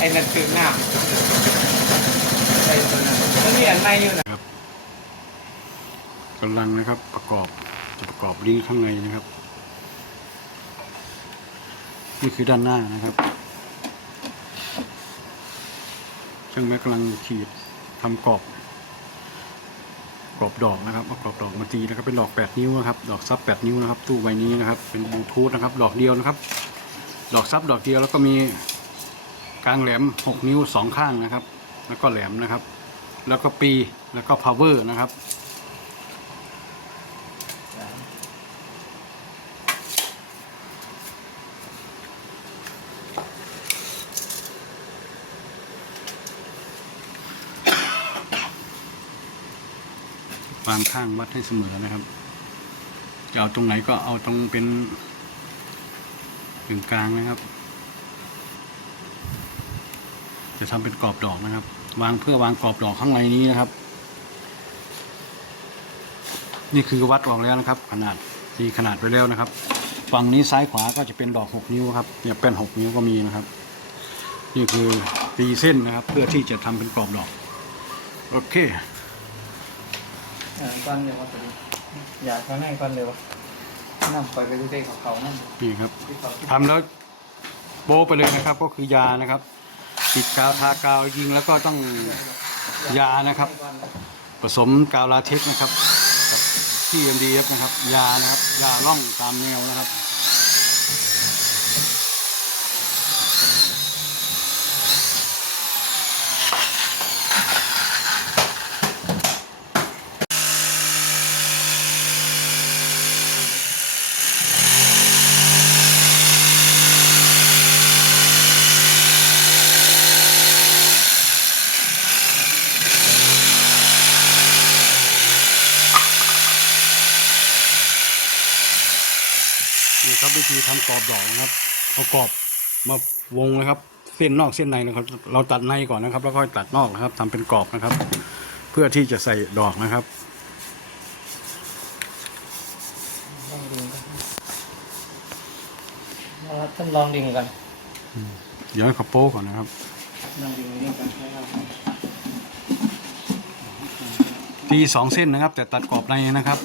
ไอ้นั่นคือหน้าใส่ตัวนั้นมันมีอันใหม่อยู่นะกำลังนะครับประกอบจะประกอบลิงก์ข้างในนะครับ นี่คือด้านหน้านะครับ ช่างแม็กกำลังขีดทำกรอบกรอบดอกนะครับเอากรอบดอกมาตีนะครับเป็นดอก8นิ้วนะครับดอกซับ8นิ้วนะครับ ตู้ใบนี้นะครับ เป็นบลูทูธนะครับ ดอกเดียวนะครับ ดอกซับดอกเดียวแล้วก็มี กลางแหลม 6 นิ้วสองข้างนะครับ แล้วก็แหลมนะครับ แล้วก็ปีแล้วก็พาวเวอร์นะครับวางข้างวัดให้เสมอนะครับ จะเอาตรงไหนก็เอาตรงเป็นกึ่งกลางนะครับ จะทำเป็นกรอบดอกนะครับ วางเพื่อวางกรอบดอกข้างในนี้นะครับ นี่คือวัดออกแล้วนะครับ ขนาดตีขนาดไปแล้วนะครับฝั่งนี้ซ้ายขวาก็จะเป็นดอกหกนิ้วครับเนี่ยเป็นหกนิ้วก็มีนะครับ นี่คือตีเส้นนะครับ เพื่อที่จะทำเป็นกรอบดอกโอเคเออก่อนเดี๋ยวว่าตัวนี้อยากเขาให้ก่อนเลยวะนั่งปล่อยไปดูได้ของเขานั่นนี่ครับที่เขาที่ทำแล้วโป๊ไปเลยนะครับก็คือยานะครับ ติดกาวทากาวยิงแล้วก็ต้องยานะครับ ผสมกาวลาเท็กนะครับกับที่ MDF นะครับ ยานะครับยาล่องตามแนวนะครับ ครับวิธีทำกรอบดอกนะครับเอากรอบมาวงนะครับ เส้นนอกเส้นในนะครับ เราตัดในก่อนนะครับ แล้วก็ตัดนอกนะครับทำเป็นกรอบนะครับ เพื่อที่จะใส่ดอกนะครับลองดึงกันเอาละท่านลองดึงกันเดี๋ยวให้เขาโป๊ก่อนนะครับลองดึงนี่กันให้เราตีสองเส้นนะครับ แต่ตัดกรอบในนะครับ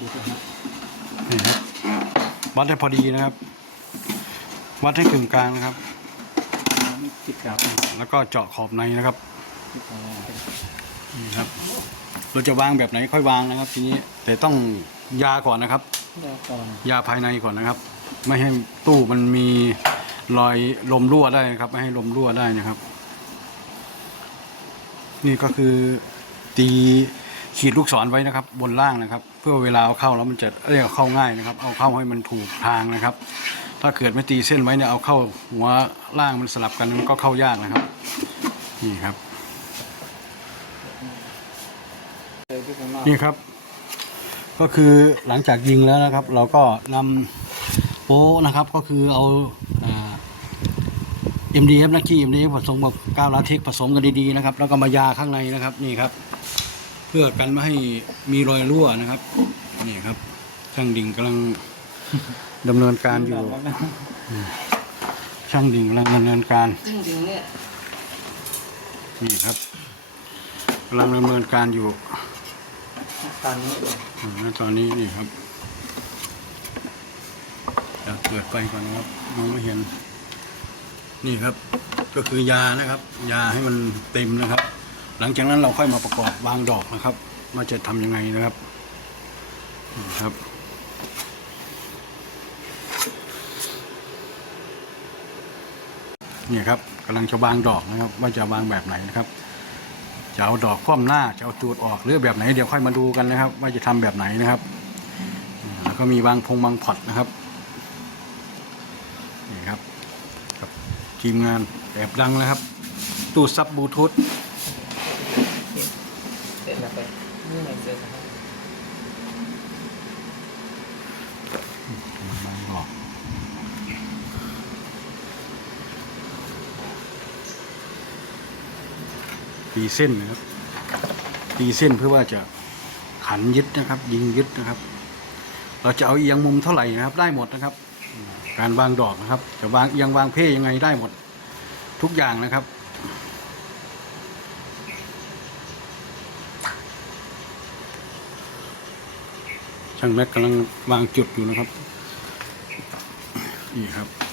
นี่ครับ วัดให้พอดีนะครับ วัดให้กึ่งกลางนะครับ ติดกับแล้วก็เจาะขอบในนะครับนี่ครับ เราจะวางแบบไหนค่อยวางนะครับ ทีนี้แต่ต้องยาก่อนนะครับยวก่อนยาภายในก่อนนะครับ ไม่ให้ตู้มันมีรอยลมรั่วได้นะครับ ไม่ให้ลมรั่วได้นะครับ นี่ก็คือตี ขีดลูกศรไว้นะครับ บนล่างนะครับ เพื่อเวลาเอาเข้าแล้วมันจะเรียกเข้าง่ายนะครับ เอาเข้าให้มันถูกทางนะครับ ถ้าเกิดไม่ตีเส้นไว้เนี่ยเอาเข้าหัวล่างมันสลับกันมันก็เข้ายากนะครับ นี่ครับ นี่ครับ ก็คือหลังจากยิงแล้วนะครับ เราก็นำโป๊นะครับก็คือเอาเอ่า MDF นะที่ MDF ผสมกับกาวลาเทกผสมกันดีๆนะครับ แล้วก็มายาข้างในนะครับ นี่ครับ เพื่อกันไม่ให้มีรอยรั่วนะครับ นี่ครับช่างดิ่งกำลังดำเนินการอยู่ ช่างดิ่งกำลังดำเนินการจริงๆเนี่ยนี่ครับกำลังดำเนินการอยู่ตอนนี้อืมแล้วตอนนี้นี่ครับจะเปิดไฟก่อนนะครับมองไม่เห็น นี่ครับ ก็คือยานะครับ ยาให้มันเต็มนะครับ หลังจากนั้นเราค่อยมาประกอบวางดอกนะครับว่าจะทำยังไงนะครับนะครับ นี่ครับกำลังจะวางดอกนะครับ ว่าจะวางแบบไหนนะครับจะเอาดอกคว่ำหน้าจะเอาตูดออกหรือแบบไหนเดี๋ยวค่อยมาดูกันนะครับ ว่าจะทำแบบไหนนะครับแล้วก็มีบางพงบางพอดนะครับนี่ครับกับทีมงานแอบดังนะครับ ตู้ซับบลูทูธ ไปนี่ไหนเสร็จแล้วครับบางดอกตีเส้นนะครับ ตีเส้นเพื่อว่าจะขันยึดนะครับ ยิงยึดนะครับ เราจะเอาเอียงมุมเท่าไหร่นะครับ ได้หมดนะครับ การวางดอกนะครับ จะวางเอียงวางเพ่ยังไงได้หมด ทุกอย่างนะครับ ช่างแม็กกำลังวางจุดอยู่นะครับ นี่ครับ